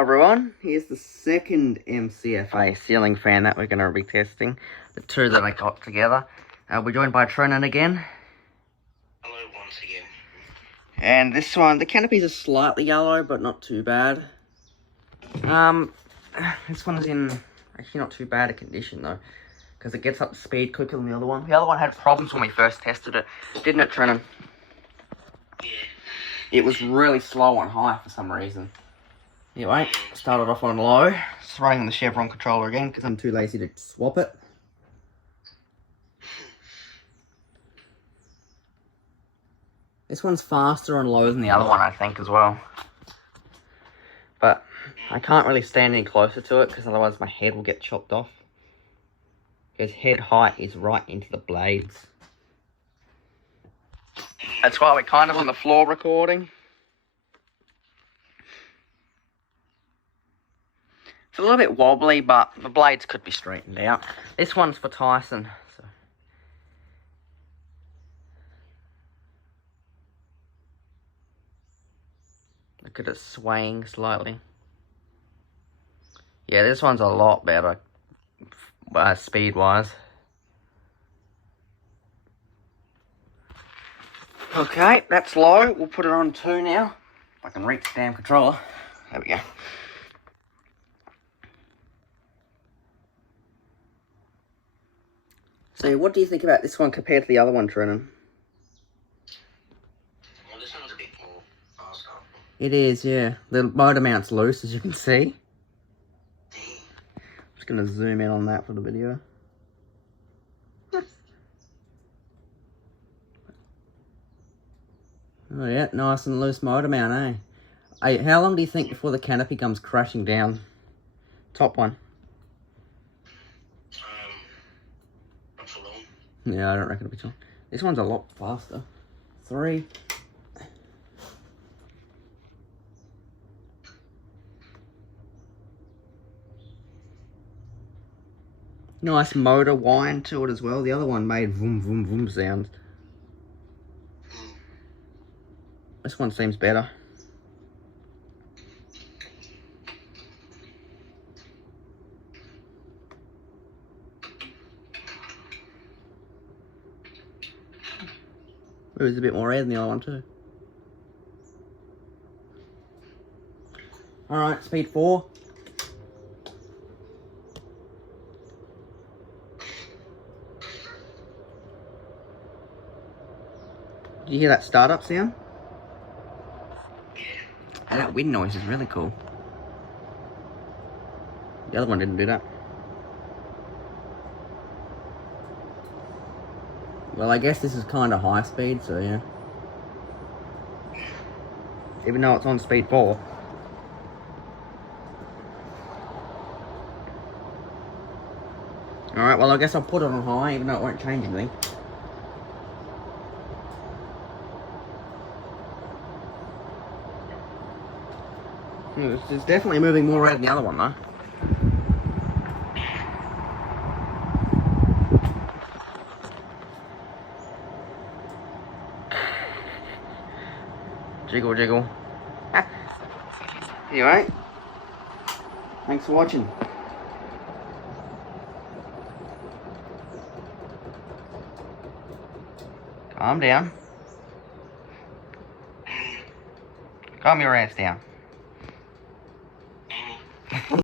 Everyone, here's the second MCFA ceiling fan that we're going to be testing. The two that I got together. We're joined by Tronan again. Hello once again. And this one, the canopies are slightly yellow, but not too bad. This one is in actually not too bad a condition though, because it gets up to speed quicker than the other one. The other one had problems when we first tested it, didn't it, Tronan? Yeah. It was really slow on high for some reason. Anyway, started off on low. Just running on the Chevron controller again because I'm too lazy to swap it. This one's faster on low than the other one, I think, as well. But I can't really stand any closer to it because otherwise my head will get chopped off. Because head height is right into the blades. That's why we're kind of on the floor recording. It's a little bit wobbly, but the blades could be straightened out. This one's for Tyson. So. Look at it swaying slightly. Yeah, this one's a lot better, speed-wise. Okay, that's low. We'll put it on 2 now. If I can reach the damn controller. There we go. So, what do you think about this one compared to the other one, Tronan? Well, this one's a bit more faster. It is, yeah. The motor mount's loose, as you can see. I'm just going to zoom in on that for the video. Oh yeah, nice and loose motor mount, eh? Hey, how long do you think before the canopy comes crashing down? Top one. Not for long. Yeah, I don't reckon it'll be too long. This one's a lot faster. 3. Nice motor whine to it as well. The other one made vroom vroom vroom sounds. This one seems better. It was a bit more air than the other one too. Alright, speed 4. Did you hear that startup sound? And that wind noise is really cool. The other one didn't do that. Well, I guess this is kind of high speed, so yeah. Even though it's on speed 4. Alright, well I guess I'll put it on high, even though it won't change anything. It's definitely moving more around than the other one, though. Jiggle, jiggle. Anyway, thanks for watching. Calm down. Calm your ass down.